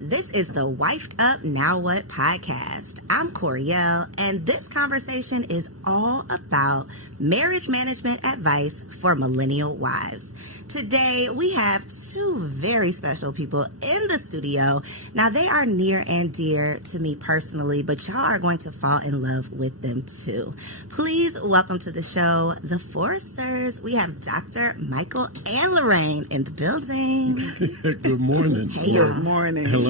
This is the Wifed Up Now What podcast. I'm Coriel, and this conversation is all about marriage management advice for millennial wives. Today, we have two very special people in the studio. Now, they are near and dear to me personally, but y'all are going to fall in love with them too. Please welcome to the show, the Foresters. We have Dr. Michael and Lorraine in the building. Good morning. Hey, Good morning. Hello.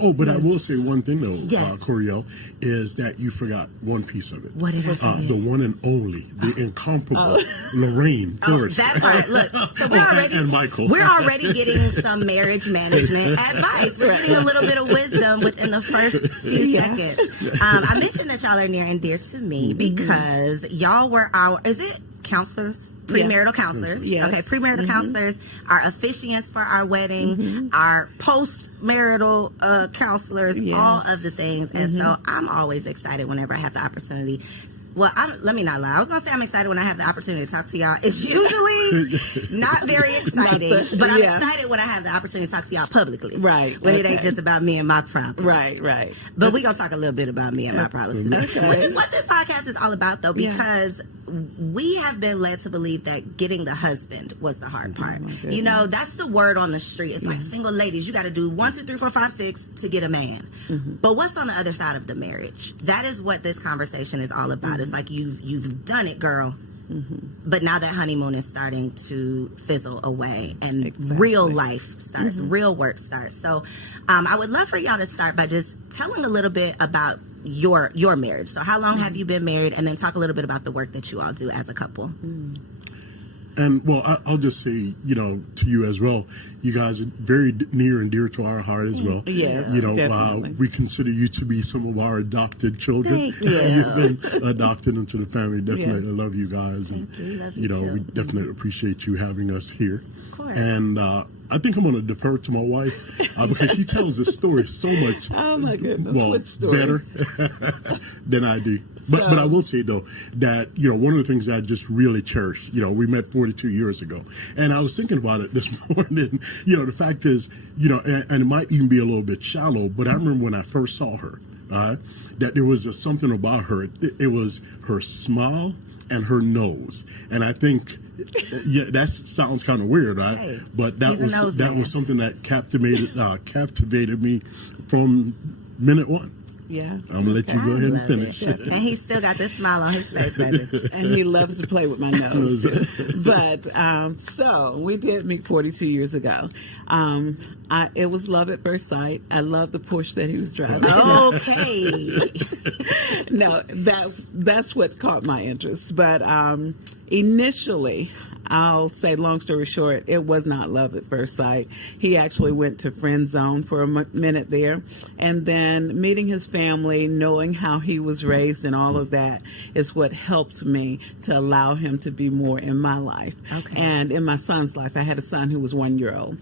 Oh, but I will say one thing though, Yes. Coriel, is that you forgot one piece of it. What did I forget? The one and only, the incomparable Lorraine Forrester. That part. Look, so and Michael. we're already getting some marriage management advice. We're getting a little bit of wisdom within the first few seconds. I mentioned that y'all are near and dear to me because y'all were is it counselors? Premarital counselors. Yes. Okay, premarital counselors, our officiants for our wedding, our post-marital counselors, all of the things. And so I'm always excited whenever I have the opportunity. Well, let me not lie. I was going to say I'm excited when I have the opportunity to talk to y'all. It's usually not very exciting, but I'm excited when I have the opportunity to talk to y'all publicly. Right. When it ain't just about me and my problems. Right. But we're going to talk a little bit about me and my problems today. Okay. Which is what this podcast is all about, though, because we have been led to believe that getting the husband was the hard part. You know, that's the word on the street. It's like single ladies, you got to do 1, 2, 3, 4, 5, 6 to get a man. But what's on the other side of the marriage? That is what this conversation is all about. It's like you've done it, girl. But now that honeymoon is starting to fizzle away and real life starts, real work starts. So I would love for y'all to start by just telling a little bit about your marriage. So how long have you been married? And then talk a little bit about the work that you all do as a couple. And well, I'll just say, to you as well, you guys are very near and dear to our heart as well. Yes, definitely. We consider you to be some of our adopted children. Thank you. You've been adopted into the family. Definitely love you guys. And, Love you too. we definitely appreciate you having us here. Of course. And I think I'm going to defer to my wife because she tells this story so much. Oh my goodness! Well, What story? better than I do. But I will say though that one of the things that I just really cherish. We met 42 years ago, and I was thinking about it this morning. The fact is, and it might even be a little bit shallow, but I remember when I first saw her, that there was something about her. It was her smile and her nose, and I think. Yeah, that sounds kind of weird, right? Hey, but that was something that captivated me from minute one. Yeah. I'm gonna let you go ahead and finish. And he's still got this smile on his face, baby. And he loves to play with my nose. But so we did meet 42 years ago. It was love at first sight. I love the Porsche that he was driving. Okay. No, that's what caught my interest. But initially, I'll say, long story short, it was not love at first sight. He actually went to friend zone for a minute there. And then meeting his family, knowing how he was raised and all of that is what helped me to allow him to be more in my life. Okay. And in my son's life. I had a son who was 1 year old.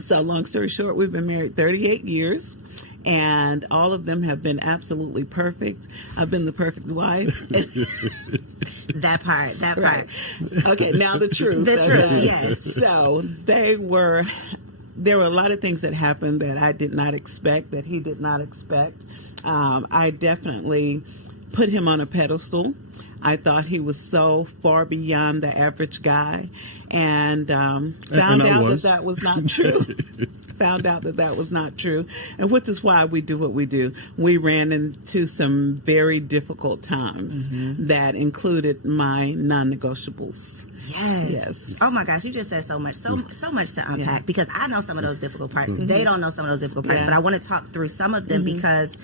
So long story short, we've been married 38 years. And all of them have been absolutely perfect. I've been the perfect wife. That part. Okay, now the truth. Yes. So there were a lot of things that happened that I did not expect, that he did not expect. I definitely put him on a pedestal. I thought he was so far beyond the average guy, and found out that was not true. Found out that was not true, and which is why we do what we do. We ran into some very difficult times that included my non-negotiables. Yes. Oh my gosh, you just said so much to unpack because I know some of those difficult parts. They don't know some of those difficult parts, but I want to talk through some of them because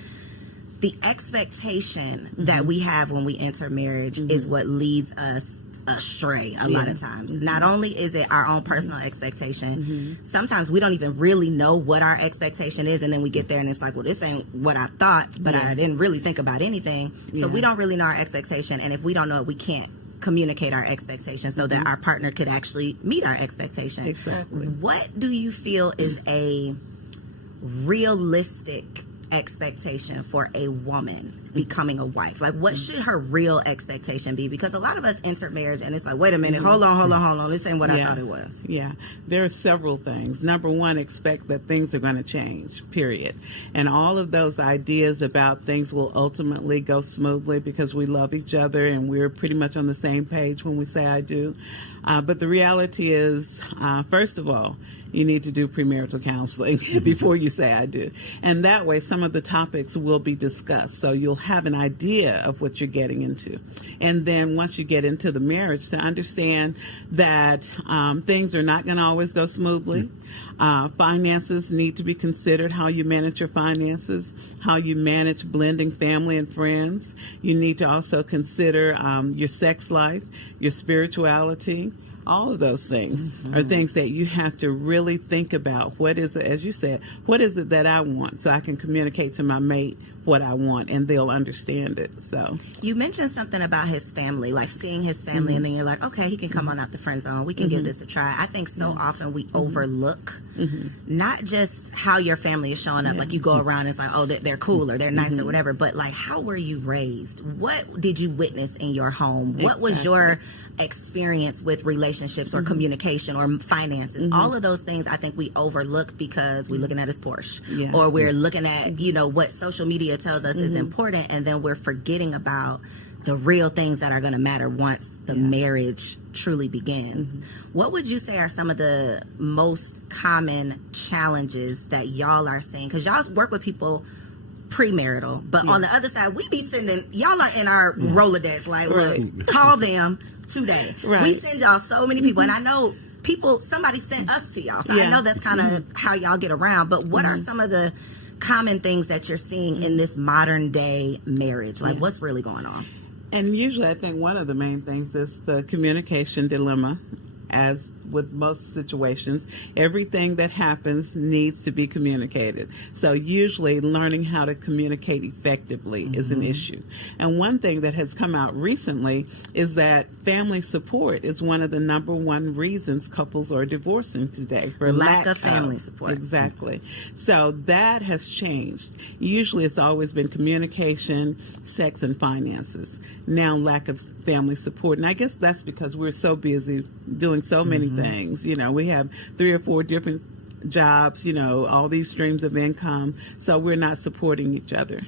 the expectation that we have when we enter marriage is what leads us astray a lot of times. Not only is it our own personal expectation, sometimes we don't even really know what our expectation is, and then we get there and it's like, well, this ain't what I thought, but I didn't really think about anything. So we don't really know our expectation, and if we don't know it, we can't communicate our expectations so that our partner could actually meet our expectation. Exactly. What do you feel is a realistic expectation for a woman becoming a wife? Like, what should her real expectation be? Because a lot of us enter marriage and it's like, wait a minute, hold on. This ain't what I thought it was. Yeah, there are several things. Number one, expect that things are going to change, period. And all of those ideas about things will ultimately go smoothly because we love each other and we're pretty much on the same page when we say I do. But the reality is, first of all, you need to do premarital counseling before you say I do. And that way, some of the topics will be discussed. So you'll have an idea of what you're getting into. And then once you get into the marriage, to understand that things are not going to always go smoothly. Finances need to be considered, how you manage your finances, how you manage blending family and friends. You need to also consider your sex life, your spirituality. All of those things are things that you have to really think about. What is it, as you said, what is it that I want so I can communicate to my mate what I want and they'll understand it. So you mentioned something about his family, like seeing his family, and then you're like, okay, he can come on out the friend zone. We can give this a try. I think so often we overlook not just how your family is showing up. Like you go around and it's like, oh, they're cool or they're nice or whatever, but like, how were you raised? What did you witness in your home? What was your experience with relationships or communication or finances? All of those things I think we overlook because we're looking at his Porsche or we're looking at, what social media tells us is important, and then we're forgetting about the real things that are going to matter once the marriage truly begins. What would you say are some of the most common challenges that y'all are seeing? Because y'all work with people premarital, but on the other side, we be sending, y'all are in our Rolodex, like, look, call them today. We send y'all so many people, and I know somebody sent us to y'all, so I know that's kind of how y'all get around, but what are some of the common things that you're seeing in this modern day marriage? Like, what's really going on? And usually I think one of the main things is the communication dilemma. As with most situations, everything that happens needs to be communicated. So usually learning how to communicate effectively is an issue. And one thing that has come out recently is that family support is one of the number one reasons couples are divorcing today. For lack of family support. Exactly. So that has changed. Usually it's always been communication, sex, and finances. Now lack of family support. And I guess that's because we're so busy doing so many things. We have 3 or 4 different jobs, all these streams of income. So we're not supporting each other.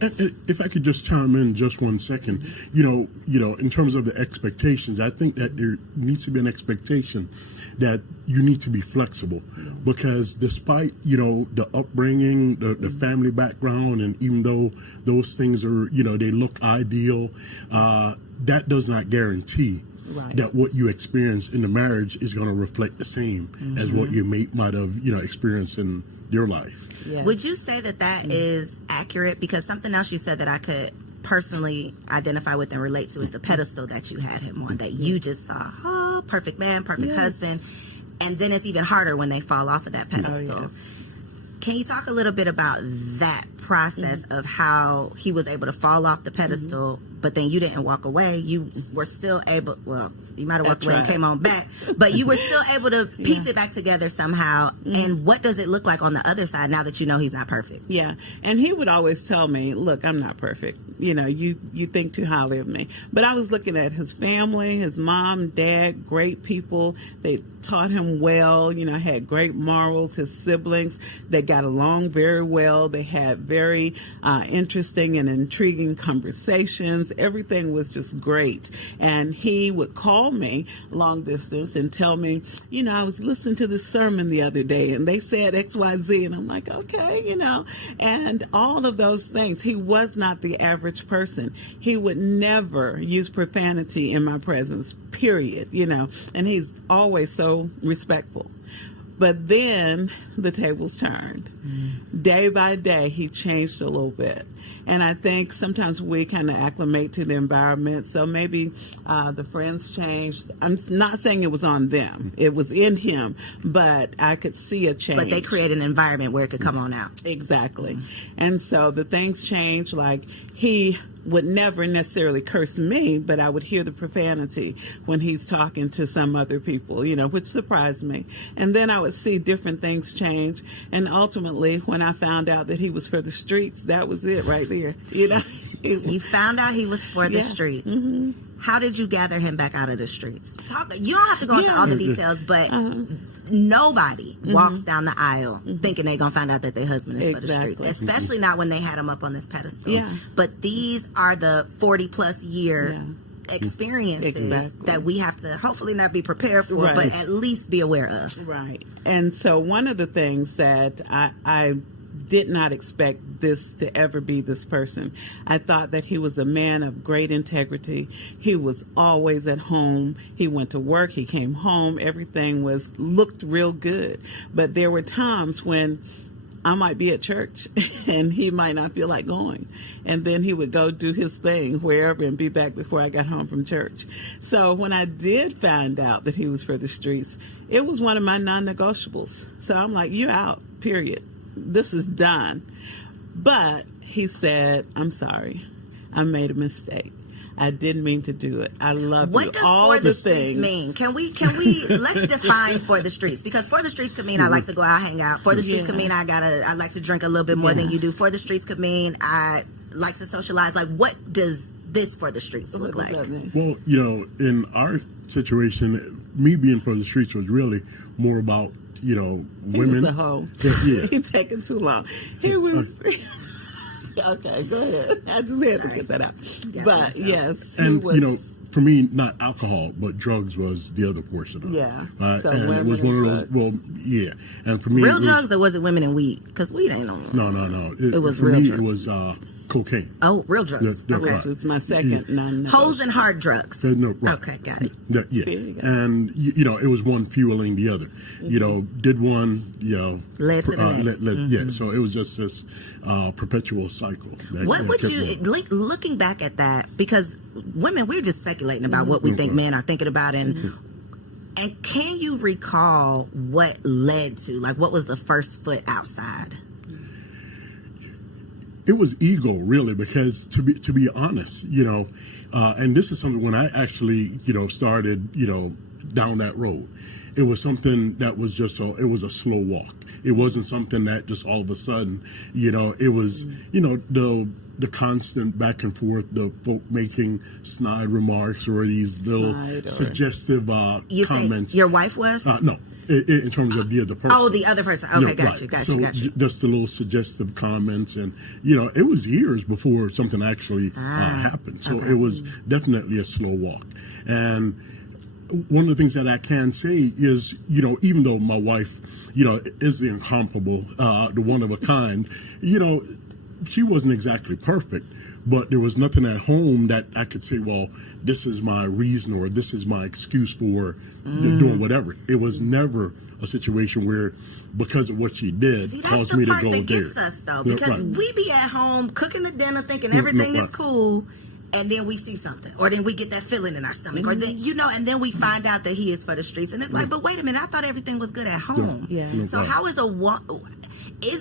If I could just chime in just 1 second, in terms of the expectations, I think that there needs to be an expectation that you need to be flexible, because despite, the upbringing, the family background, and even though those things are, they look ideal, that does not guarantee that what you experience in the marriage is going to reflect the same as what your mate might have, experienced in your life. Yes. Would you say that is accurate? Because something else you said that I could personally identify with and relate to is the pedestal that you had him on, that you just thought, oh, perfect man, perfect husband. And then it's even harder when they fall off of that pedestal. Can you talk a little bit about that process of how he was able to fall off the pedestal, but then you didn't walk away? You were still able, well, you might have walked away and came on back, but you were still able to piece it back together somehow. And what does it look like on the other side now that you know he's not perfect? Yeah. And he would always tell me, look, I'm not perfect. You think too highly of me. But I was looking at his family, his mom, dad, great people. They taught him well, had great morals. His siblings, they got along very well. They had very interesting and intriguing conversations. Everything was just great. And he would call me long distance and tell me, I was listening to this sermon the other day and they said XYZ. And I'm like, okay, and all of those things. He was not the average person. He would never use profanity in my presence, period, and he's always so respectful. But then the tables turned. Day by day, he changed a little bit. And I think sometimes we kind of acclimate to the environment. So maybe the friends changed. I'm not saying it was on them. It was in him. But I could see a change. But they create an environment where it could come on out. Exactly. And so the things changed. Like he would never necessarily curse me, but I would hear the profanity when he's talking to some other people, which surprised me. And then I would see different things change. And ultimately, when I found out that he was for the streets, that was it right there. You found out he was for the streets. Mm-hmm. How did you gather him back out of the streets? You don't have to go into all the details, but nobody walks down the aisle thinking they're going to find out that their husband is for the streets, especially not when they had him up on this pedestal. Yeah. But these are the 40-plus year experiences that we have to hopefully not be prepared for, but at least be aware of. Right. And so one of the things that I did not expect this to ever be this person. I thought that he was a man of great integrity. He was always at home. He went to work. He came home. Everything looked real good. But there were times when I might be at church and he might not feel like going. And then he would go do his thing wherever and be back before I got home from church. So when I did find out that he was for the streets, it was one of my non-negotiables. So I'm like, you out, period. This is done. But he said, I'm sorry. I made a mistake. I didn't mean to do it. I love what you. Does all for the the streets things mean? Can we let's define for the streets, because for the streets could mean I like to go out, hang out. For the streets could mean I like to drink a little bit more than you do. For the streets could mean I like to socialize. Like, what does this for the streets look like? Well, in our situation, me being for the streets was really more about women. He was a hoe. Yeah. He's taking too long. He was. Okay, go ahead. I just had to get that out. But yes, and for me, not alcohol, but drugs was the other portion of it. Yeah. So and it was one of those. Well, yeah. And for me, real drugs, or was it women and weed? Because weed ain't on. No. It was for real me. drugs. It was cocaine. Oh, real drugs. Okay. Which was my second non-negotiable. Holes and hard drugs. No, right. Okay, got it. Yeah. And it was one fueling the other. Did one, led to the next. Yeah. So it was just this perpetual cycle. What would you, looking back at that, because women, we're just speculating about what we think men are thinking about, and can you recall what led to, like, what was the first foot outside? It was ego, really, because to be honest, and this is something when I actually, started, down that road, it was something that was just it was a slow walk. It wasn't something that just all of a sudden, it was, the constant back and forth, the folk making snide remarks or these little suggestive comments. Your wife was? No. In terms of the other person. Oh, the other person. Okay, got you. Just the little suggestive comments, and it was years before something actually happened. So it was definitely a slow walk. And one of the things that I can say is, even though my wife, is the incomparable, the one of a kind, she wasn't exactly perfect. But there was nothing at home that I could say, well, this is my reason or this is my excuse for doing whatever. It was never a situation where, because of what she did, caused me to go there. That's the part that gets us, though, because we be at home cooking the dinner thinking everything is cool, and then we see something, or then we get that feeling in our stomach, or then, and then we find out that he is for the streets, and it's like, but wait a minute, I thought everything was good at home. Yeah. So how is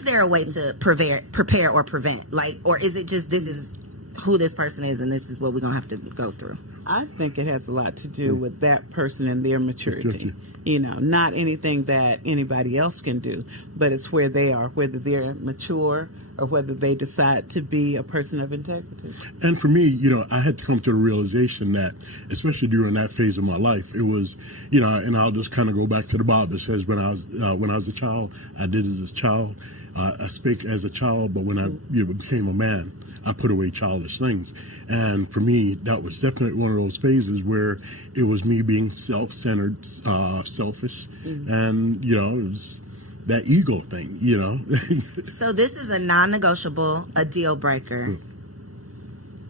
there a way to prepare or prevent, or is it just this is who this person is and this is what we're going to have to go through? I think it has a lot to do with that person and their maturity. Not anything that anybody else can do, but it's where they are, whether they're mature or whether they decide to be a person of integrity. And for me, I had to come to the realization that, especially during that phase of my life, it was, and I'll just kind of go back to the Bible. It says when I was a child, I did as a child. I spake as a child, but when I became a man, I put away childish things. And for me, that was definitely one of those phases where it was me being self-centered, selfish, and, it was that ego thing, So this is a non-negotiable, a deal breaker.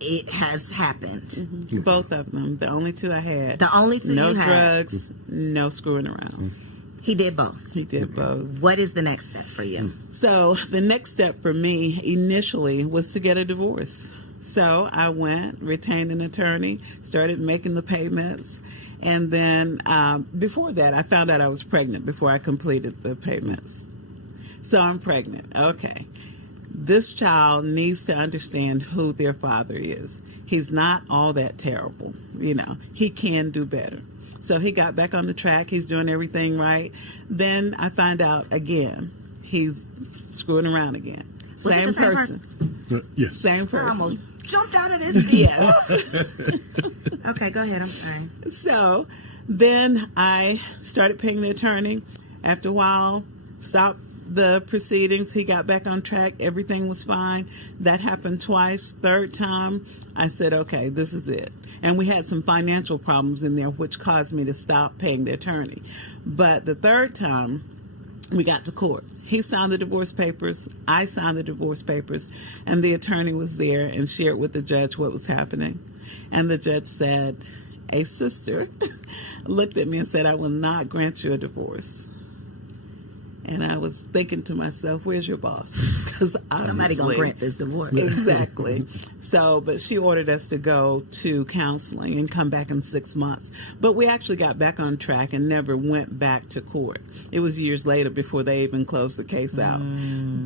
It has happened. Both of them. The only two I had. The only two no you had. No drugs, no screwing around. He did both. He did both. What is the next step for you? So the next step for me initially was to get a divorce. So I went, retained an attorney, started making the payments. And then before that, I found out I was pregnant before I completed the payments. So I'm pregnant. Okay. this child needs to understand who their father is. He's not all that terrible. He can do better. So he got back on the track. He's doing everything right. Then I find out again, he's screwing around again. Same person. Yes. Same person. I almost jumped out of this seat. Yes. Okay, go ahead. I'm sorry. So then I started paying the attorney. After a while, stopped the proceedings. He got back on track. Everything was fine. That happened twice. Third time, I said, okay, this is it. And we had some financial problems in there, which caused me to stop paying the attorney. But the third time, we got to court. He signed the divorce papers. I signed the divorce papers. And the attorney was there and shared with the judge what was happening. And the judge said, a sister looked at me and said, I will not grant you a divorce. And I was thinking to myself, where's your boss? Because somebody gonna grant this divorce. Exactly. So, but she ordered us to go to counseling and come back in 6 months. But we actually got back on track and never went back to court. It was years later before they even closed the case out.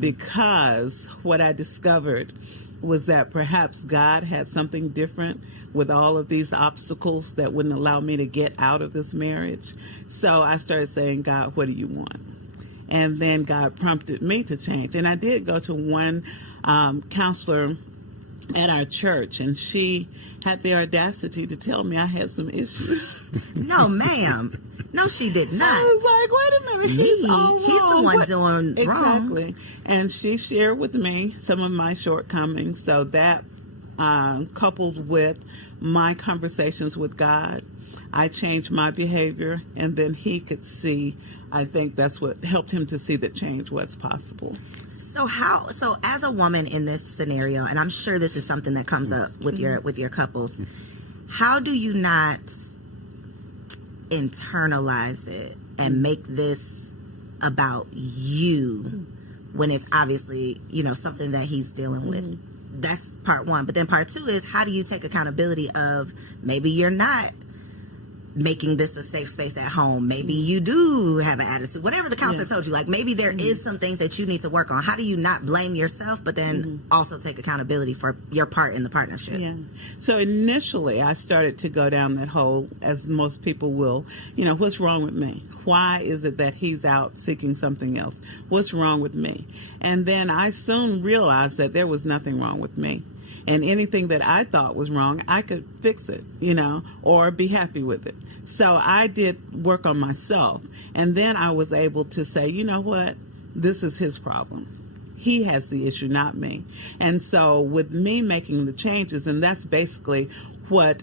Because what I discovered was that perhaps God had something different with all of these obstacles that wouldn't allow me to get out of this marriage. So I started saying, God, what do you want? And then God prompted me to change. And I did go to one counselor at our church, and she had the audacity to tell me I had some issues. No, ma'am. No, she did not. I was like, wait a minute. He's all wrong. He's the one doing wrong. Exactly. And she shared with me some of my shortcomings. So that coupled with my conversations with God, I changed my behavior, and then he could see. I think that's what helped him to see that change was possible. So as a woman in this scenario, and I'm sure this is something that comes up with your couples, how do you not internalize it and make this about you when it's obviously, something that he's dealing with? That's part one. But then part two is, how do you take accountability of maybe you're not making this a safe space at home? Maybe you do have an attitude, whatever the counselor told you, like maybe there is some things that you need to work on. How do you not blame yourself, but then also take accountability for your part in the partnership? Yeah. So initially I started to go down that hole, as most people will, what's wrong with me? Why is it that he's out seeking something else? What's wrong with me? And then I soon realized that there was nothing wrong with me. And anything that I thought was wrong, I could fix it, or be happy with it. So I did work on myself. And then I was able to say, you know what? This is his problem. He has the issue, not me. And so with me making the changes, and that's basically what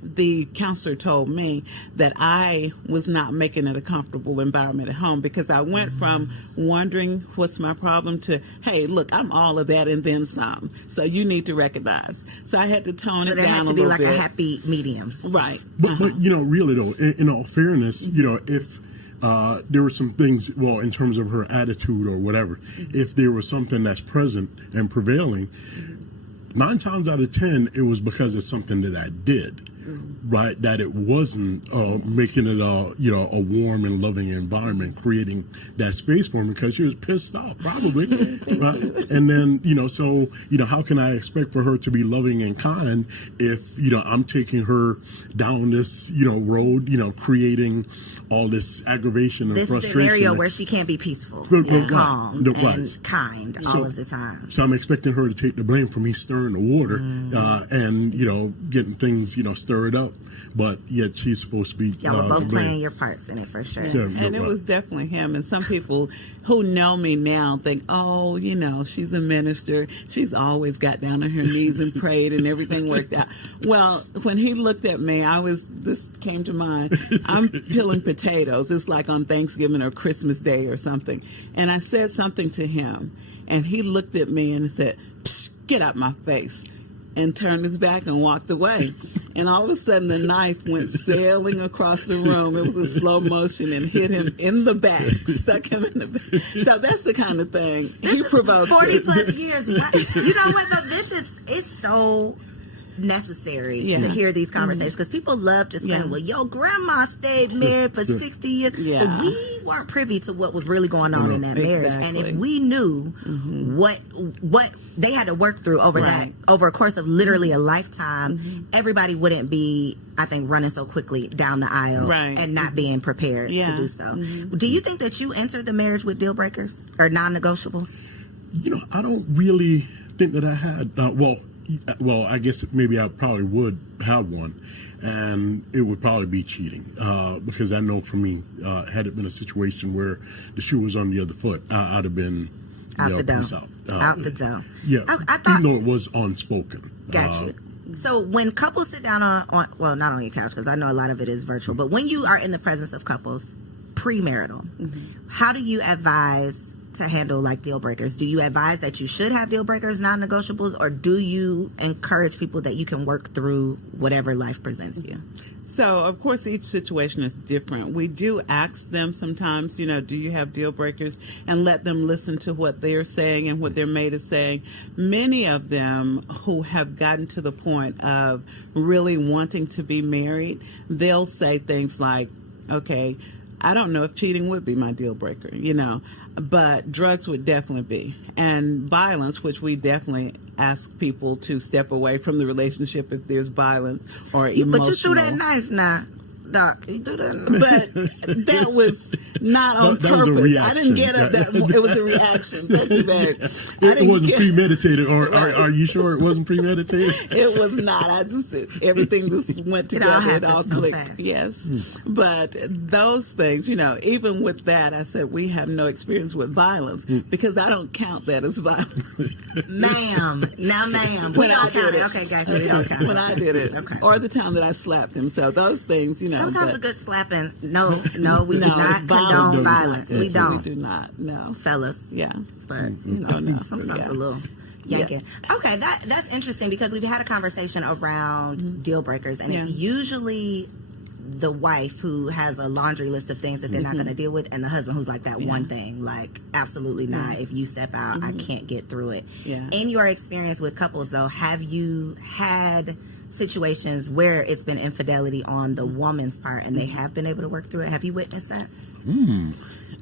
the counselor told me, that I was not making it a comfortable environment at home, because I went from wondering what's my problem to, hey, look, I'm all of that and then some. So you need to recognize. So I had to tone it down a little bit. So there had to be like a happy medium. Right. But really though, in all fairness, if there were some things, in terms of her attitude or whatever, if there was something that's present and prevailing, 9 times out of 10, it was because of something that I did, right? That it wasn't making it a warm and loving environment, creating that space for me, because she was pissed off, probably, right? And then, so, how can I expect for her to be loving and kind if, I'm taking her down this, road, creating all this aggravation and this frustration. This scenario where she can't be peaceful and calm and kind all of the time. So I'm expecting her to take the blame for me stirring the water and, getting things, stirred up. But yet she's supposed to be... Y'all were both playing your parts in it, for sure. Yeah, and it was definitely him. And some people who know me now think, oh, she's a minister. She's always got down on her knees and prayed and everything worked out. Well, when he looked at me, this came to mind. I'm peeling potatoes. It's like on Thanksgiving or Christmas Day or something. And I said something to him, and he looked at me and said, Psh, get out my face, and turned his back and walked away. And all of a sudden, the knife went sailing across the room. It was a slow motion and hit him in the back, stuck him in the back. So that's the kind of thing he provoked. 40 plus years. You know what, though? It's so necessary to hear these conversations because people love just saying, well, your grandma stayed married for 60 years. Yeah. But we weren't privy to what was really going on in that marriage. And if we knew what they had to work through over over a course of literally a lifetime, everybody wouldn't be, I think, running so quickly down the aisle and not being prepared to do so. Do you think that you entered the marriage with deal breakers or non-negotiables? You know, I don't really think that I had. Well, I guess maybe I probably would have one, and it would probably be cheating because I know for me, had it been a situation where the shoe was on the other foot, I'd have been out the door. peace out. Out the door. Yeah, I thought, even though it was unspoken. Got you. So when couples sit down on well, not on your couch because I know a lot of it is virtual, but when you are in the presence of couples premarital, how do you advise to handle like deal breakers? Do you advise that you should have deal breakers, non-negotiables, or do you encourage people that you can work through whatever life presents you? So, of course, each situation is different. We do ask them sometimes, you know, do you have deal breakers, and let them listen to what they're saying and what their mate is saying. Many of them who have gotten to the point of really wanting to be married, they'll say things like, okay, I don't know if cheating would be my deal breaker, you know, but drugs would definitely be. And violence, which we definitely ask people to step away from the relationship if there's violence or emotional. But you threw that knife now. Doc, you do that. But that was not on purpose. I didn't get it. It was a reaction. Thank you, babe. It wasn't premeditated, or are you sure it wasn't premeditated? It was not. Everything just went together. It all clicked. Yes. But those things, you know, even with that, I said we have no experience with violence because I don't count that as violence. Ma'am. Now, ma'am. When I did it. Okay, gotcha. We don't count. When I did it. Okay. Or the time that I slapped him. So those things, you know. Sometimes a good slapping. No, we do not condone violence. We don't. We do not. No, fellas. Yeah, but you know, sometimes a little yanking. Yeah. Okay, that's interesting because we've had a conversation around deal breakers, and it's usually the wife who has a laundry list of things that they're not going to deal with, and the husband who's like that one thing, like absolutely not. If you step out, I can't get through it. Yeah. In your experience with couples, though, have you had situations where it's been infidelity on the woman's part and they have been able to work through it? Have you witnessed that?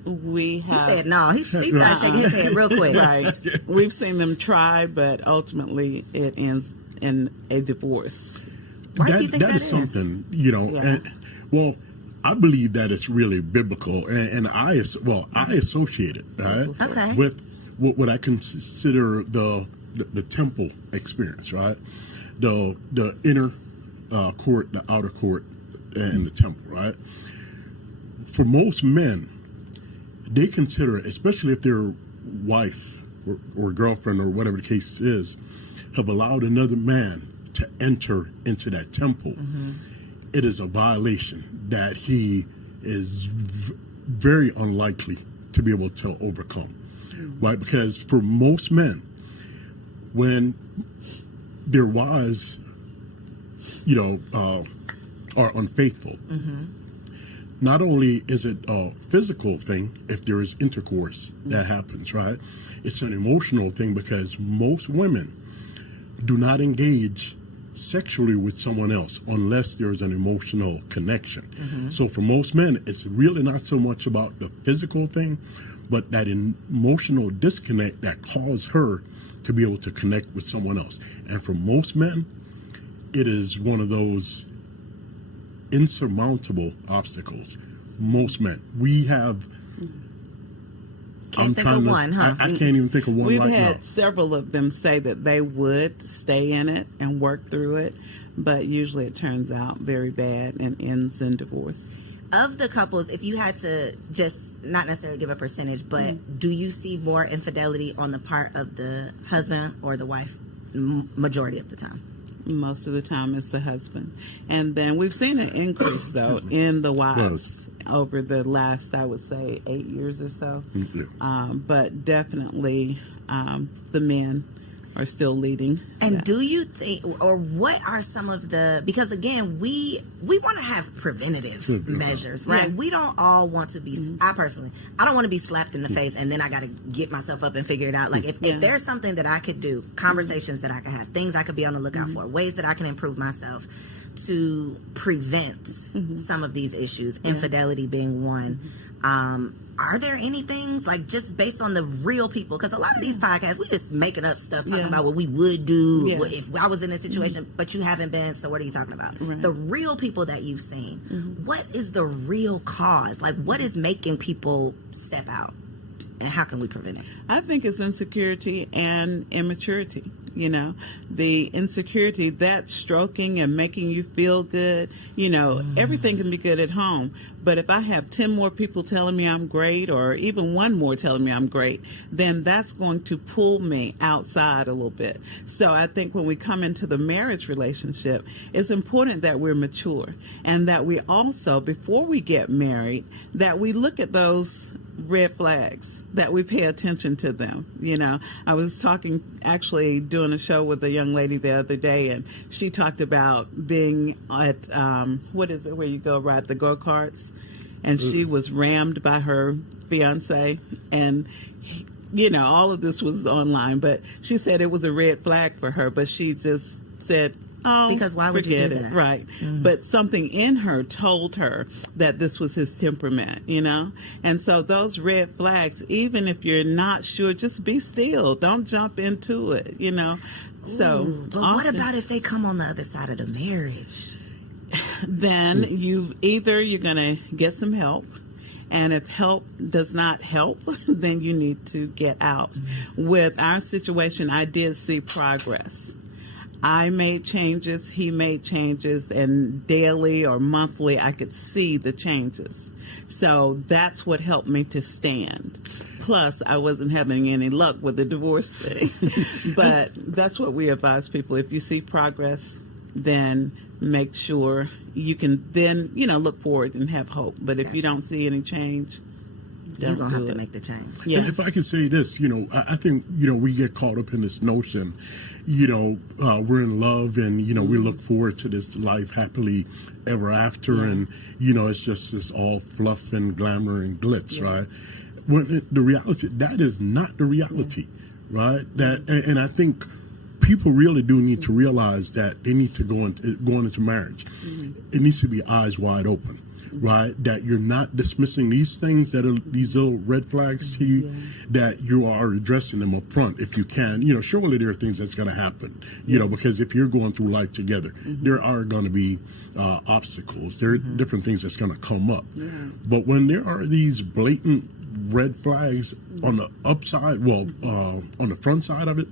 We have. He said no. He started shaking his head real quick. Right. We've seen them try, but ultimately it ends in a divorce. Why do you think that is something, you know, well, I believe that it's really biblical, and I associate it, right? Okay. With what I consider the temple experience, right? The inner court, the outer court, and the temple, right? For most men, they consider, especially if their wife or girlfriend or whatever the case is, have allowed another man to enter into that temple, it is a violation that he is very unlikely to be able to overcome, right? Because for most men, when their wives, you know, are unfaithful, not only is it a physical thing if there is intercourse that happens, right? It's an emotional thing because most women do not engage sexually with someone else unless there's an emotional connection. So for most men, it's really not so much about the physical thing, but that emotional disconnect that caused her to be able to connect with someone else. And for most men, it is one of those insurmountable obstacles. Most men. We have... Can't think of one, huh? I can't even think of one right now. We've had several of them say that they would stay in it and work through it, but usually it turns out very bad and ends in divorce. Of the couples, if you had to just not necessarily give a percentage, but do you see more infidelity on the part of the husband or the wife majority of the time? Most of the time it's the husband. And then we've seen an increase, though, in the wives over the last, I would say, 8 years or so. But definitely the men are still leading. And do you think, or what are some of the, because again, we want to have preventative measures, right? We don't all want to be, I don't want to be slapped in the face and then I got to get myself up and figure it out. Like if there's something that I could do, conversations that I could have, things I could be on the lookout for, ways that I can improve myself to prevent some of these issues, infidelity being one. Are there any things, like, just based on the real people? Because a lot of these podcasts, we just making up stuff, talking about what we would do if I was in this situation, but you haven't been, so what are you talking about? The real people that you've seen, what is the real cause? Like, what is making people step out? And how can we prevent it? I think it's insecurity and immaturity. You know, the insecurity, that stroking and making you feel good, you know, everything can be good at home. But if I have 10 more people telling me I'm great, or even one more telling me I'm great, then that's going to pull me outside a little bit. So I think when we come into the marriage relationship, it's important that we're mature, and that we also, before we get married, that we look at those red flags, that we pay attention to them. You know, I was actually doing a show with a young lady the other day, and she talked about being at, what is it, where you go ride the go-karts, and she was rammed by her fiance, and you know, all of this was online, but she said it was a red flag for her, but she just said, oh, because why would you do that? Right. But something in her told her that this was his temperament, you know? And so those red flags, even if you're not sure, just be still. Don't jump into it, you know? So, but what about if they come on the other side of the marriage? Then you're going to get some help. And if help does not help, then you need to get out. With our situation, I did see progress. I made changes, he made changes, and daily or monthly I could see the changes. So that's what helped me to stand. Plus, I wasn't having any luck with the divorce thing. But that's what we advise people. If you see progress, then make sure you can then, you know, look forward and have hope. But if you don't see any change, you're going to have to make the change. Yeah. And if I can say this, you know, I think, you know, we get caught up in this notion, you know, we're in love and, you know, we look forward to this life happily ever after. And, you know, it's just this all fluff and glamour and glitz, right? When the reality, that is not the reality, right? And I think people really do need to realize that they need to going into marriage. It needs to be eyes wide open. Right, that you're not dismissing these things that are these little red flags to you, that you are addressing them up front if you can. You know, surely there are things that's going to happen, you know, because if you're going through life together, there are going to be obstacles. There are different things that's going to come up. But when there are these blatant red flags on the upside, on the front side of it,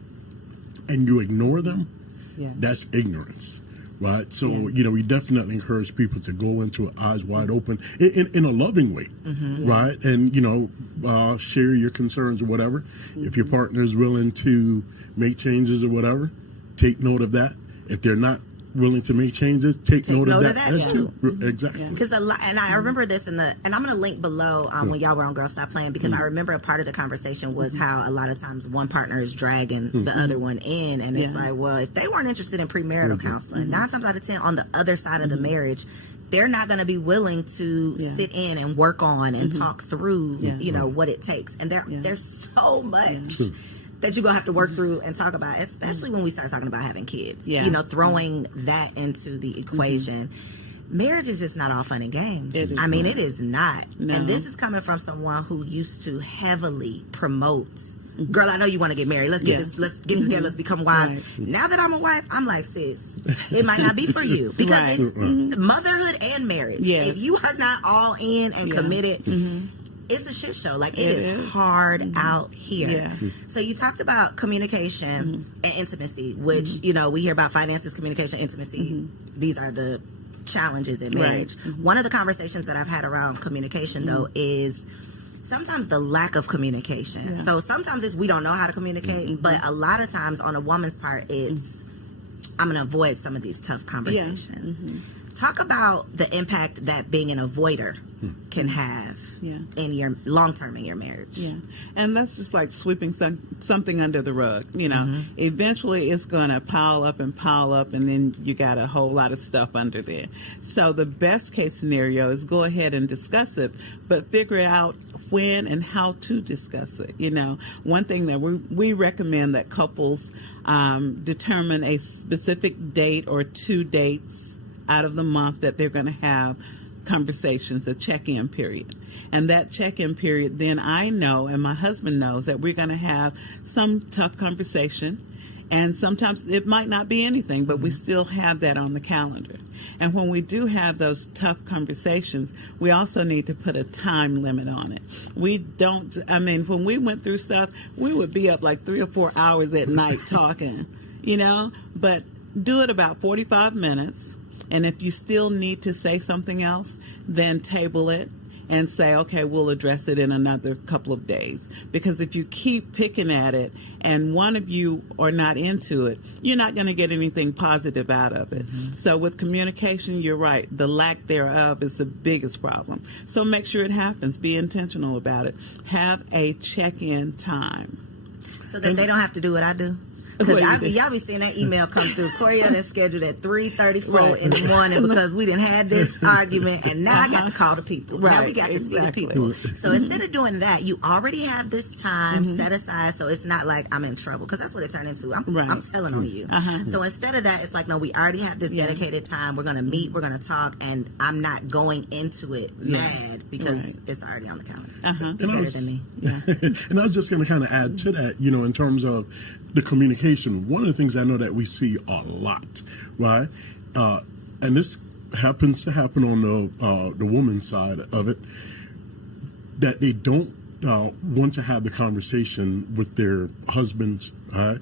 and you ignore them, that's ignorance. Right. So, you know, we definitely encourage people to go into it eyes wide open in a loving way. Right. And, you know, share your concerns or whatever. If your partner is willing to make changes or whatever, take note of that. If they're not willing to make changes, take note of that too. Exactly. Because and I remember this and I'm going to link below when y'all were on Girl Stop Playing, because I remember a part of the conversation was how a lot of times one partner is dragging the other one in, and it's like, well, if they weren't interested in premarital counseling, 9 times out of 10 on the other side of the marriage, they're not going to be willing to sit in and work on and talk through, you know, what it takes. And there's so much that you're going to have to work through and talk about, especially when we start talking about having kids. You know, throwing that into the equation. Marriage is just not all fun and games. I mean, it is not. No. And this is coming from someone who used to heavily promote, girl, I know you want to get married. Let's get this. Let's get together. Let's become wives. Now that I'm a wife, I'm like, sis, it might not be for you, because it's motherhood and marriage. If you are not all in and committed, it's a shit show. Like, it is hard out here. So you talked about communication and intimacy, which, you know, we hear about finances, communication, intimacy. These are the challenges in marriage. One of the conversations that I've had around communication, though, is sometimes the lack of communication. So sometimes it's we don't know how to communicate, but a lot of times on a woman's part, it's I'm going to avoid some of these tough conversations. Talk about the impact that being an avoider can have in your long-term in your marriage. Yeah. And that's just like sweeping something under the rug. You know, eventually it's going to pile up, and then you got a whole lot of stuff under there. So the best case scenario is go ahead and discuss it, but figure out when and how to discuss it. You know, one thing that we recommend that couples determine a specific date or 2 dates out of the month that they're going to have conversations, a check-in period. And that check-in period, then I know and my husband knows that we're going to have some tough conversation. And sometimes it might not be anything, but we still have that on the calendar. And when we do have those tough conversations, we also need to put a time limit on it. When we went through stuff, we would be up like 3 or 4 hours at night talking, you know, but do it about 45 minutes. And if you still need to say something else, then table it and say, okay, we'll address it in another couple of days. Because if you keep picking at it and one of you are not into it, you're not going to get anything positive out of it. So with communication, you're right. The lack thereof is the biggest problem. So make sure it happens. Be intentional about it. Have a check-in time. So that they don't have to do what I do. Because y'all be seeing that email come through. Corietta is scheduled at 3:34 in the morning because we didn't have this argument, and now I got to call the people. Now we got to see the people. So instead of doing that, you already have this time set aside, so it's not like I'm in trouble, because that's what it turned into. I'm telling on you. So instead of that, it's like, no, we already have this dedicated time. We're going to meet, we're going to talk, and I'm not going into it mad because it's already on the calendar. You're better than me. And I was just going to kind of add to that, you know, in terms of the communication. One of the things I know that we see a lot, right? And this happens to happen on the woman's side of it, that they don't want to have the conversation with their husbands, right?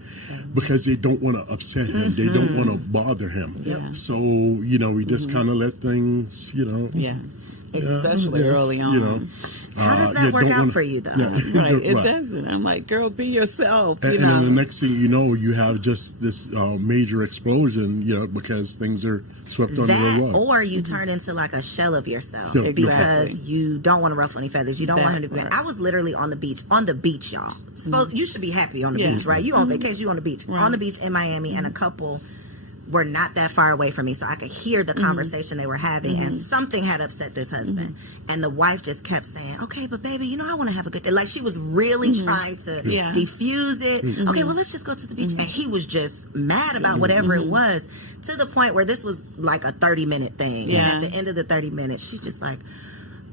Because they don't want to upset him. They don't want to bother him. So, you know, we just kind of let things, you know. Especially early on. You know, how does that work out for you, though? It doesn't. I'm like, girl, be yourself. And then the next thing you know, you have just this major explosion, you know, because things are swept under the rug. Or you turn into like a shell of yourself because you don't want to ruffle any feathers. You don't want him to be. I was literally on the beach, y'all. You should be happy on the beach, right? You on vacation, you on the beach. On the beach in Miami, and a couple were not that far away from me, so I could hear the conversation they were having, and something had upset this husband. And the wife just kept saying, okay, but baby, you know, I want to have a good day. Like, she was really trying to diffuse it. Okay, well, let's just go to the beach. And he was just mad about whatever it was, to the point where this was like a 30-minute thing. And at the end of the 30 minutes, she's just like,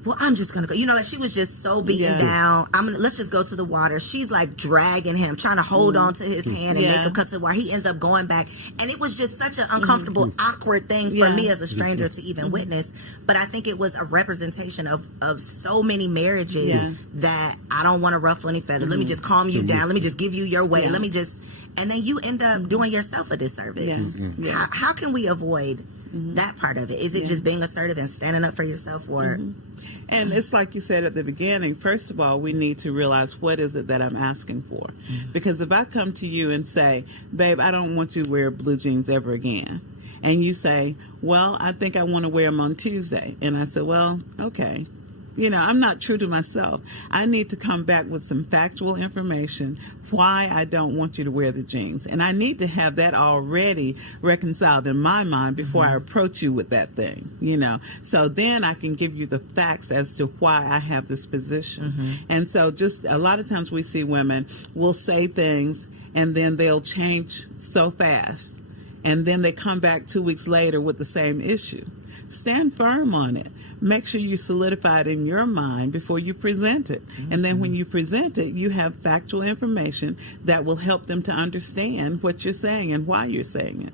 well, I'm just going to go. You know, like, she was just so beaten down. Let's just go to the water. She's like dragging him, trying to hold on to his hand and make him cut to the water. He ends up going back. And it was just such an uncomfortable, awkward thing for me as a stranger to even witness. But I think it was a representation of so many marriages that I don't want to ruffle any feathers. Let me just calm you down. Let me just give you your way. Let me just... And then you end up doing yourself a disservice. How can we avoid that part of it? Is it just being assertive and standing up for yourself, or... And it's like you said at the beginning, first of all, we need to realize, what is it that I'm asking for? Because if I come to you and say, babe, I don't want you to wear blue jeans ever again. And you say, well, I think I want to wear them on Tuesday. And I said, well, okay. You know, I'm not true to myself. I need to come back with some factual information why I don't want you to wear the jeans. And I need to have that already reconciled in my mind before I approach you with that thing, you know. So then I can give you the facts as to why I have this position. And so just a lot of times we see women will say things and then they'll change so fast. And then they come back 2 weeks later with the same issue. Stand firm on it. Make sure you solidify it in your mind before you present it. And then when you present it, you have factual information that will help them to understand what you're saying and why you're saying it.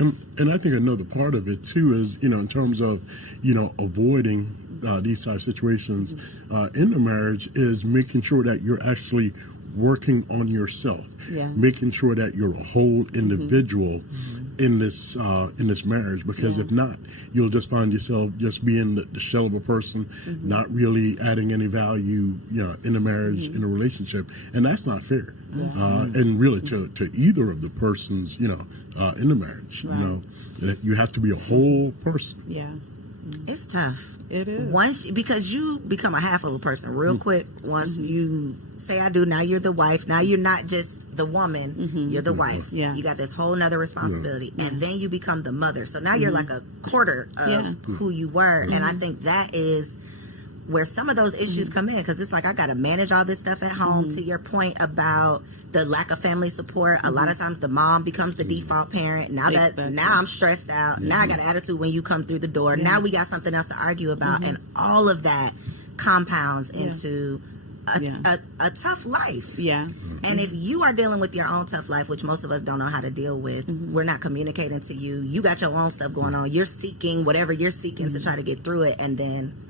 And I think another part of it, too, is, you know, in terms of, you know, avoiding these type of situations in the marriage, is making sure that you're actually working on yourself, making sure that you're a whole individual, in this marriage, because if not, you'll just find yourself just being the shell of a person, not really adding any value, in the marriage, in a relationship, and that's not fair. And really to either of the persons, in the marriage, you have to be a whole person. Yeah. It's tough. It is. Because you become a half of a person real quick. Once you say I do, now you're the wife. Now you're not just the woman, you're the wife. Yeah. You got this whole nother responsibility. And then you become the mother. So now you're like a quarter of who you were. And I think that is where some of those issues come in, because it's like I got to manage all this stuff at home. To your point about the lack of family support, a lot of times the mom becomes the default parent. Now I'm stressed out. Now I got an attitude when you come through the door. Now we got something else to argue about, and all of that compounds into a tough life. Yeah. And if you are dealing with your own tough life, which most of us don't know how to deal with, we're not communicating to you. You got your own stuff going on. You're seeking whatever you're seeking to try to get through it, and then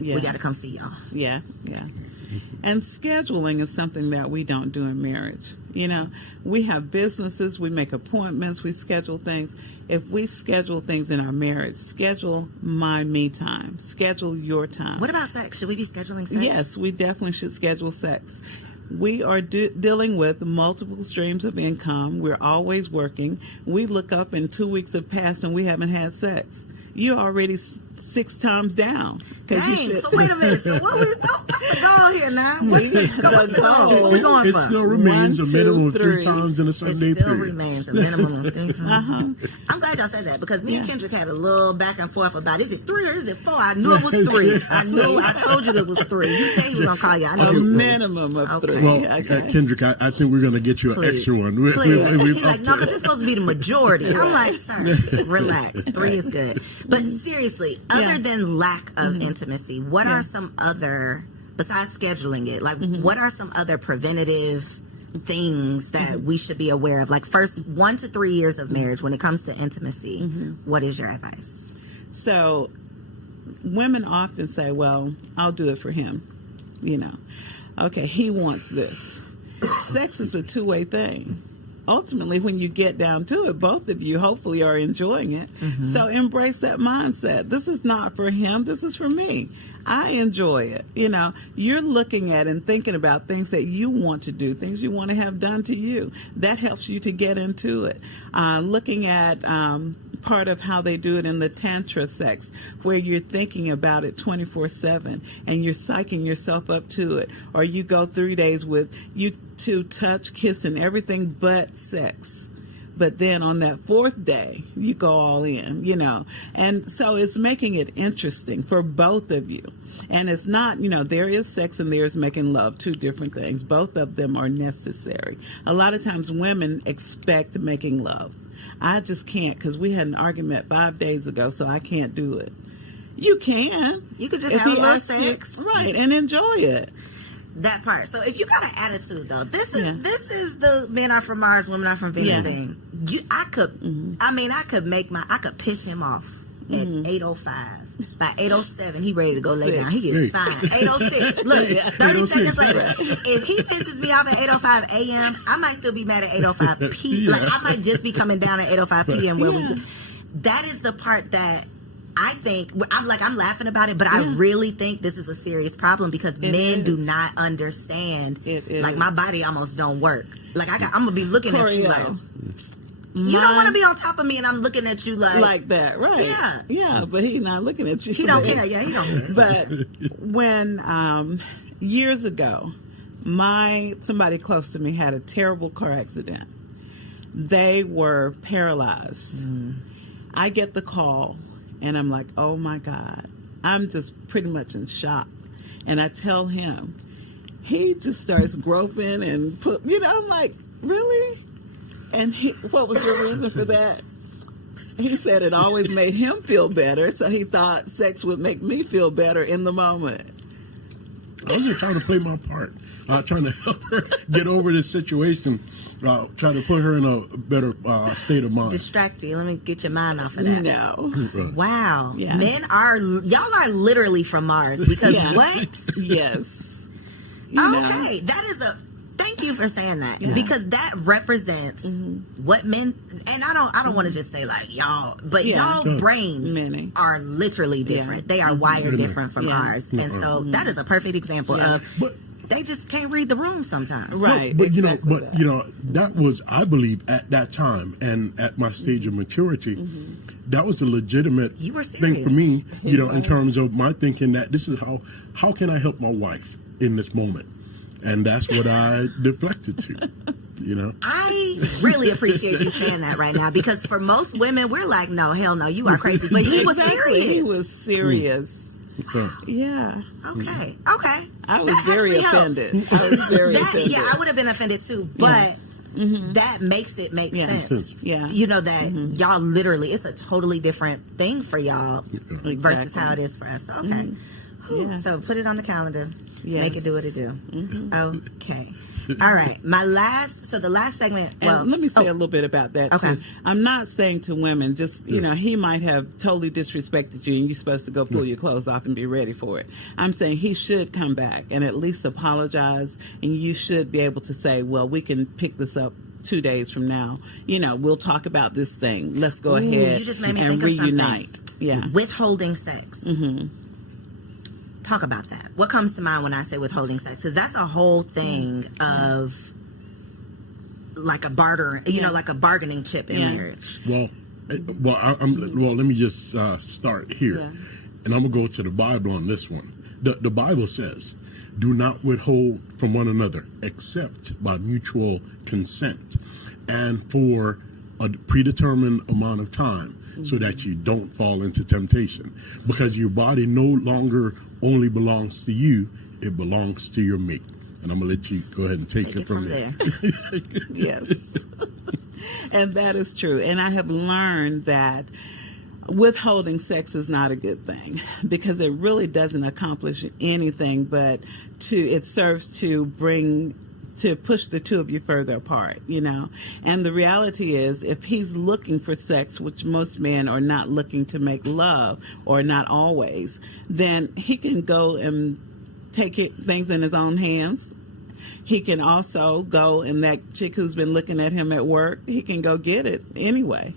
we got to come see y'all. Yeah, yeah. And scheduling is something that we don't do in marriage. We have businesses, we make appointments, we schedule things. If we schedule things in our marriage, schedule my me time, schedule your time. What about sex? Should we be scheduling sex? Yes, we definitely should schedule sex. We are dealing with multiple streams of income. We're always working. We look up and 2 weeks have passed and we haven't had sex. You're already 6 times down. Dang, so wait a minute. So what's the goal here now? What's the goal? What we going for? It still remains a minimum of 3 times in a 7-day period. It still remains a minimum of 3 times. I'm glad y'all said that, because me and Kendrick had a little back and forth about, is it 3 or is it 4? I knew it was 3. I told you it was 3. You said he was going to call you. I know it was 3. Minimum of 3. Well, Kendrick, I think we're going to get you an extra one. Please. He's like, no, because it's supposed to be the majority. I'm like, sir, relax. 3 is good. But seriously, other than lack of intimacy, what are some other, besides scheduling it, like what are some other preventative things that we should be aware of? Like, first 1 to 3 years of marriage, when it comes to intimacy, what is your advice? So women often say, well, I'll do it for him. Okay, he wants this. Sex is a two-way thing. Ultimately, when you get down to it, both of you hopefully are enjoying it. So embrace that mindset. This is not for him. This is for me. I enjoy it. You're looking at and thinking about things that you want to do, things you want to have done to you. That helps you to get into it. Looking at part of how they do it in the tantra sex, where you're thinking about it 24/7 and you're psyching yourself up to it. Or you go 3 days with you two touch, kiss, and everything but sex. But then on that 4th day, you go all in, And so it's making it interesting for both of you. And it's not, there is sex and there's making love, 2 different things. Both of them are necessary. A lot of times women expect making love. I just can't, because we had an argument 5 days ago, so I can't do it. You can. You could just have a little sex. Right, and enjoy it. That part. So if you got an attitude, though, this is the men are from Mars, women are from Venus thing. I could piss him off at 8:05. By 8:07, he ready to go lay down. He is fine. 8:06. Look, 30 seconds later, if he pisses me off at 8:05 a.m., I might still be mad at 8:05 p.m. Like, I might just be coming down at 8:05 p.m. That is the part that I think, I'm laughing about it, but I really think this is a serious problem, because men do not understand. Like, my body almost don't work. Like, I'm going to be looking at you like, you don't want to be on top of me, and I'm looking at you like that, right? Yeah, yeah. But he's not looking at you. He don't care. Yeah, he don't care. But when years ago, somebody close to me had a terrible car accident. They were paralyzed. I get the call, and I'm like, oh my God, I'm just pretty much in shock. And I tell him, he just starts groping and I'm like, really? And what was your reason for that? He said it always made him feel better, so he thought sex would make me feel better in the moment. I was just trying to play my part, trying to help her get over this situation, trying to put her in a better state of mind. Distract you. Let me get your mind off of that. No. Wow. Yeah. Men y'all are literally from Mars, because what? Yes. Okay. That is thank Thank you for saying that because that represents what men, and I don't want to just say like y'all, but y'all brains are literally different. They are wired different from ours, and so that is a perfect example of. They just can't read the room sometimes. Right. But that was, I believe, at that time and at my stage of maturity, that was a legitimate thing for me, in terms of my thinking that this is how can I help my wife in this moment? And that's what I deflected to. I really appreciate you saying that right now, because for most women, we're like, no, hell no, you are crazy. But he was serious. He was serious. Yeah. Okay. I was very offended. I would have been offended too, but that makes it make sense. Yeah. That y'all literally, it's a totally different thing for y'all versus how it is for us. Okay. So put it on the calendar. Yes. Make it do what it do. Okay. All right. The last segment. Well, and let me say a little bit about that too. I'm not saying to women, just he might have totally disrespected you, and you're supposed to go pull your clothes off and be ready for it. I'm saying he should come back and at least apologize, and you should be able to say, well, we can pick this up 2 days from now. We'll talk about this thing. Let's go ahead you just made me and think reunite. Of yeah. Withholding sex. Talk about that. What comes to mind when I say withholding sex? Because that's a whole thing of like a barter, like a bargaining chip in marriage. Well, let me just start here, and I'm gonna go to the Bible on this one. The Bible says, "Do not withhold from one another, except by mutual consent, and for a predetermined amount of time, so that you don't fall into temptation, because your body no longer only belongs to you, it belongs to your mate." And I'm going to let you go ahead and take it from there. Yes. And that is true. And I have learned that withholding sex is not a good thing, because it really doesn't accomplish anything, but it serves to push the two of you further apart, And the reality is, if he's looking for sex, which most men are not looking to make love, or not always, then he can go and take things in his own hands. He can also go, and that chick who's been looking at him at work, he can go get it anyway,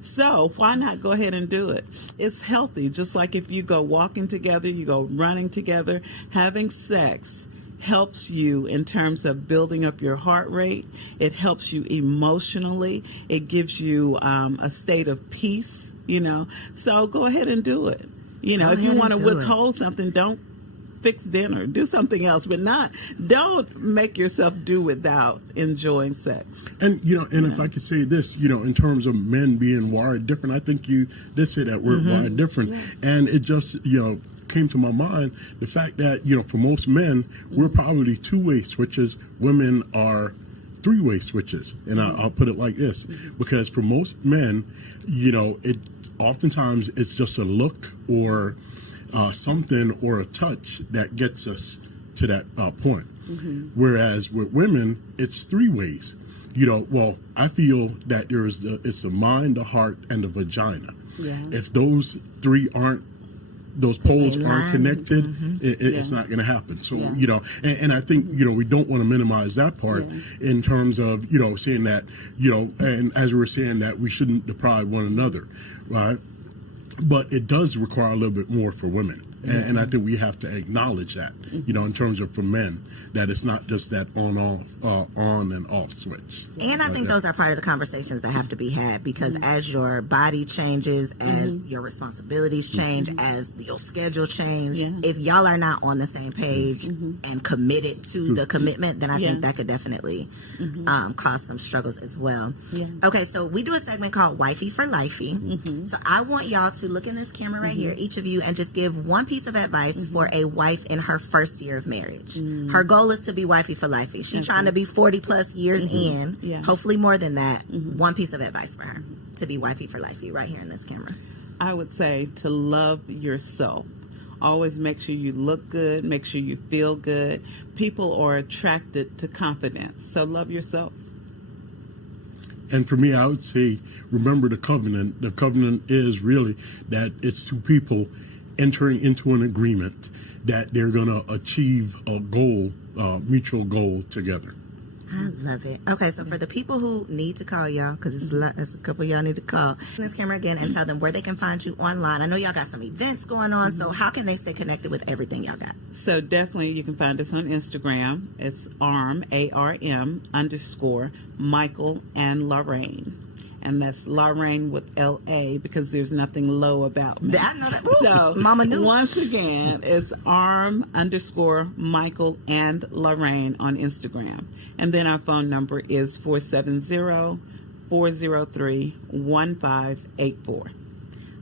So why not go ahead and do it? It's healthy. Just like if you go walking together, you go running together, having sex helps you in terms of building up your heart rate. It helps you emotionally. It gives you a state of peace, So go ahead and do it. If you want to withhold something, don't fix dinner. Do something else, but don't make yourself do without enjoying sex. And, if I could say this, in terms of men being wired different, I think you did say that word, wired different. Yeah. And it just, came to my mind the fact that for most men we're probably two-way switches, women are three-way switches, and I'll put it like this, because for most men it oftentimes it's just a look or something or a touch that gets us to that point, whereas with women it's three ways. I feel that it's the mind, the heart, and the vagina. If those poles aren't connected, it's not going to happen. So, and I think, we don't want to minimize that part in terms of, saying that, and as we were saying that we shouldn't deprive one another, right? But it does require a little bit more for women. And I think we have to acknowledge that, in terms of for men, that it's not just that on and off switch. And I think those are part of the conversations that have to be had, because as your body changes, as your responsibilities change, as your schedule change, if y'all are not on the same page and committed to the commitment, then I think that could definitely cause some struggles as well. Okay, so we do a segment called Wifey for Lifey. So I want y'all to look in this camera right here, each of you, and just give one piece of advice for a wife in her first year of marriage. Her goal is to be wifey for lifey. She's trying to be 40 plus years in, hopefully more than that. One piece of advice for her to be wifey for lifey right here in this camera. I would say to love yourself. Always make sure you look good, make sure you feel good. People are attracted to confidence, so love yourself. And for me, I would say, remember the covenant. The covenant is really that it's two people entering into an agreement that they're going to achieve a goal, mutual goal together. I love it. Okay, so for the people who need to call y'all, because it's a couple of y'all need to call this camera again and tell them where they can find you online. I know y'all got some events going on, so how can they stay connected with everything y'all got? So definitely you can find us on Instagram. It's ARM, ARM _ Michael and Lorraine. And that's Lorraine with LA because there's nothing low about me. I know that. So Mama knew. Once again, it's ARM _ Michael and Lorraine on Instagram. And then our phone number is 470-403-1584.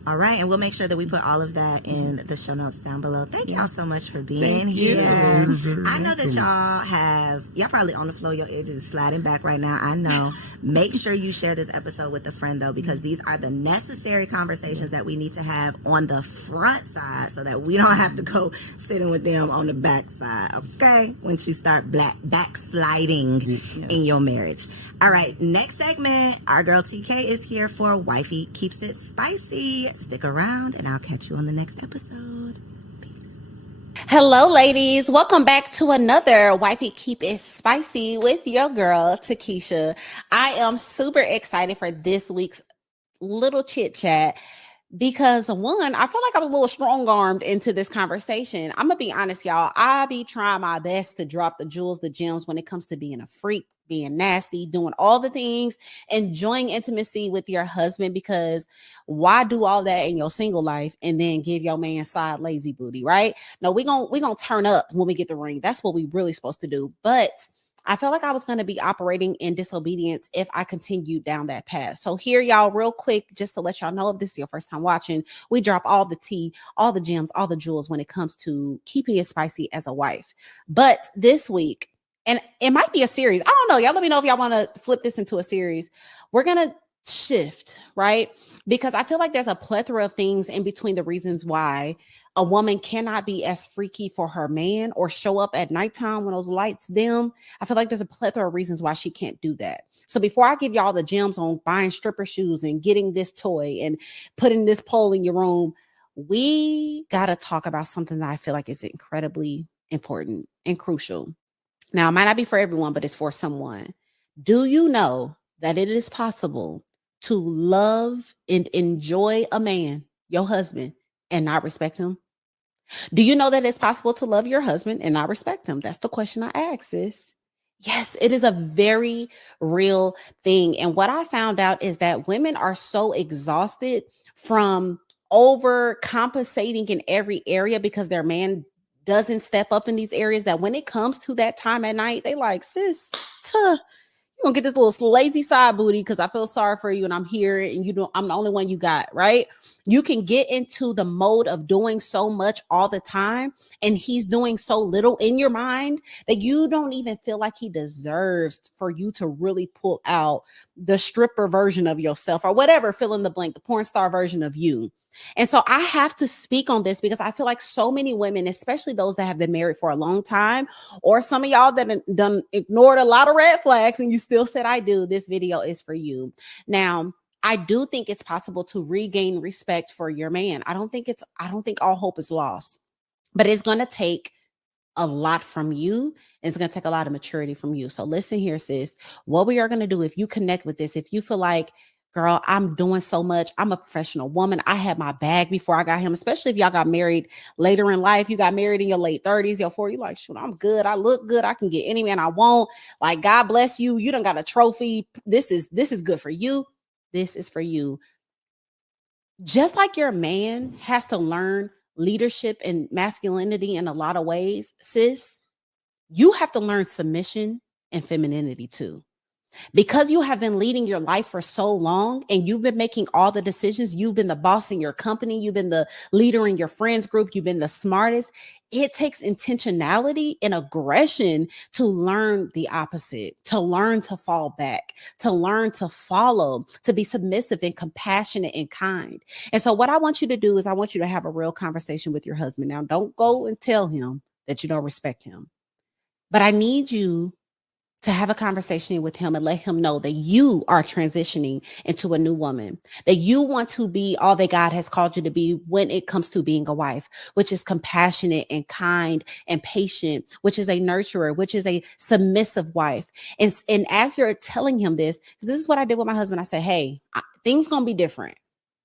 All right, and we'll make sure that we put all of that in the show notes down below. Thank y'all so much for being here. I know that y'all probably on the floor, your edges sliding back right now. I know. Make sure you share this episode with a friend, though, because these are the necessary conversations that we need to have on the front side so that we don't have to go sitting with them on the back side, okay? Once you start backsliding in your marriage. All right, next segment, our girl TK is here for Wifey Keeps It Spicy. Stick around, and I'll catch you on the next episode. Peace. Hello, ladies. Welcome back to another Wifey Keep It Spicy with your girl, Takesha. I am super excited for this week's little chit chat because, one, I feel like I was a little strong-armed into this conversation. I'm going to be honest, y'all. I be trying my best to drop the jewels, the gems when it comes to being a freak, being nasty, doing all the things, enjoying intimacy with your husband, because why do all that in your single life and then give your man side lazy booty, right? No, we gonna turn up when we get the ring. That's what we really supposed to do. But I felt like I was going to be operating in disobedience if I continued down that path. So here, y'all, real quick, just to let y'all know, if this is your first time watching, we drop all the tea, all the gems, all the jewels when it comes to keeping it spicy as a wife. But this week, and it might be a series. I don't know. Y'all let me know if y'all want to flip this into a series. We're going to shift, right? Because I feel like there's a plethora of things in between the reasons why a woman cannot be as freaky for her man or show up at nighttime when those lights dim. I feel like there's a plethora of reasons why she can't do that. So before I give y'all the gems on buying stripper shoes and getting this toy and putting this pole in your room, we got to talk about something that I feel like is incredibly important and crucial. Now, it might not be for everyone, but it's for someone. Do you know that it is possible to love and enjoy a man, your husband, and not respect him? Do you know that it's possible to love your husband and not respect him? That's the question I ask, sis. Yes, it is a very real thing. And what I found out is that women are so exhausted from overcompensating in every area because their man doesn't step up in these areas that when it comes to that time at night, they like, sis, you're gonna get this little lazy side booty because I feel sorry for you and I'm here and I'm the only one you got, right? You can get into the mode of doing so much all the time and he's doing so little in your mind that you don't even feel like he deserves for you to really pull out the stripper version of yourself or whatever, fill in the blank, the porn star version of you. And so I have to speak on this because I feel like so many women, especially those that have been married for a long time, or some of y'all that done ignored a lot of red flags and you still said, I do, this video is for you. Now, I do think it's possible to regain respect for your man. I don't think all hope is lost, but it's going to take a lot from you. And it's going to take a lot of maturity from you. So listen here, sis, what we are going to do, if you connect with this, if you feel like, girl, I'm doing so much, I'm a professional woman, I had my bag before I got him, especially if y'all got married later in life, you got married in your late 30s, your 40s, you're like, shoot, I'm good, I look good, I can get any man I want, like, God bless you, you done got a trophy, this is good for you, this is for you. Just like your man has to learn leadership and masculinity in a lot of ways, sis, you have to learn submission and femininity too. Because you have been leading your life for so long and you've been making all the decisions, you've been the boss in your company, you've been the leader in your friends group, you've been the smartest. It takes intentionality and aggression to learn the opposite, to learn to fall back, to learn to follow, to be submissive and compassionate and kind. And so what I want you to do is I want you to have a real conversation with your husband. Now, don't go and tell him that you don't respect him, but I need you to have a conversation with him and let him know that you are transitioning into a new woman, that you want to be all that God has called you to be when it comes to being a wife, which is compassionate and kind and patient, which is a nurturer, which is a submissive wife. And as you're telling him this is what I did with my husband. I said, hey, things going to be different.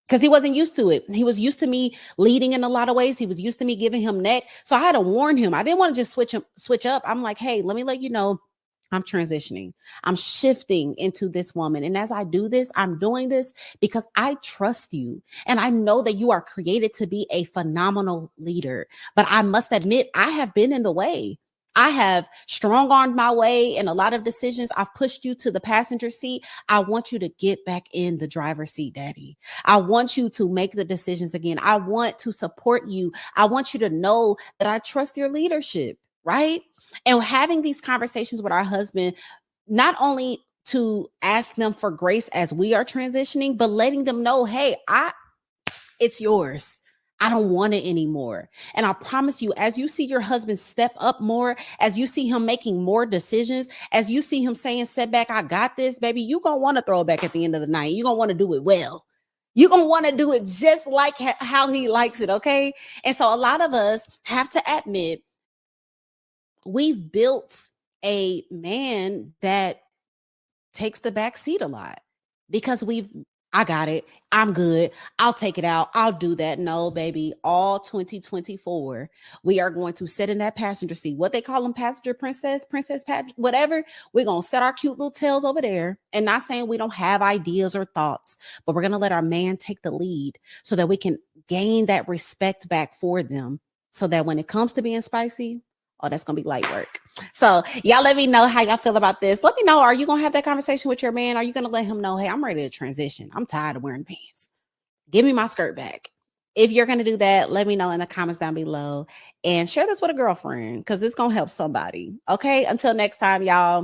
Because he wasn't used to it. He was used to me leading in a lot of ways. He was used to me giving him neck. So I had to warn him. I didn't want to just switch up. I'm like, hey, let me let you know I'm transitioning. I'm shifting into this woman. And as I do this, I'm doing this because I trust you. And I know that you are created to be a phenomenal leader. But I must admit, I have been in the way. I have strong-armed my way in a lot of decisions. I've pushed you to the passenger seat. I want you to get back in the driver's seat, Daddy. I want you to make the decisions again. I want to support you. I want you to know that I trust your leadership, right? And having these conversations with our husband, not only to ask them for grace as we are transitioning, but letting them know, hey, it's yours. I don't want it anymore. And I promise you, as you see your husband step up more, as you see him making more decisions, as you see him saying, setback, I got this, baby, you're going to want to throw it back at the end of the night. You're going to want to do it well. You're going to want to do it just like how he likes it, okay? And so a lot of us have to admit, we've built a man that takes the back seat a lot because I got it. I'm good. I'll take it out. I'll do that. No, baby, all 2024, we are going to sit in that passenger seat. What they call them, passenger princess, whatever. We're going to set our cute little tails over there, and not saying we don't have ideas or thoughts, but we're going to let our man take the lead so that we can gain that respect back for them so that when it comes to being spicy, oh, that's going to be light work. So y'all let me know how y'all feel about this. Let me know, are you going to have that conversation with your man? Are you going to let him know, hey, I'm ready to transition. I'm tired of wearing pants. Give me my skirt back. If you're going to do that, let me know in the comments down below and share this with a girlfriend because it's going to help somebody. Okay, until next time, y'all.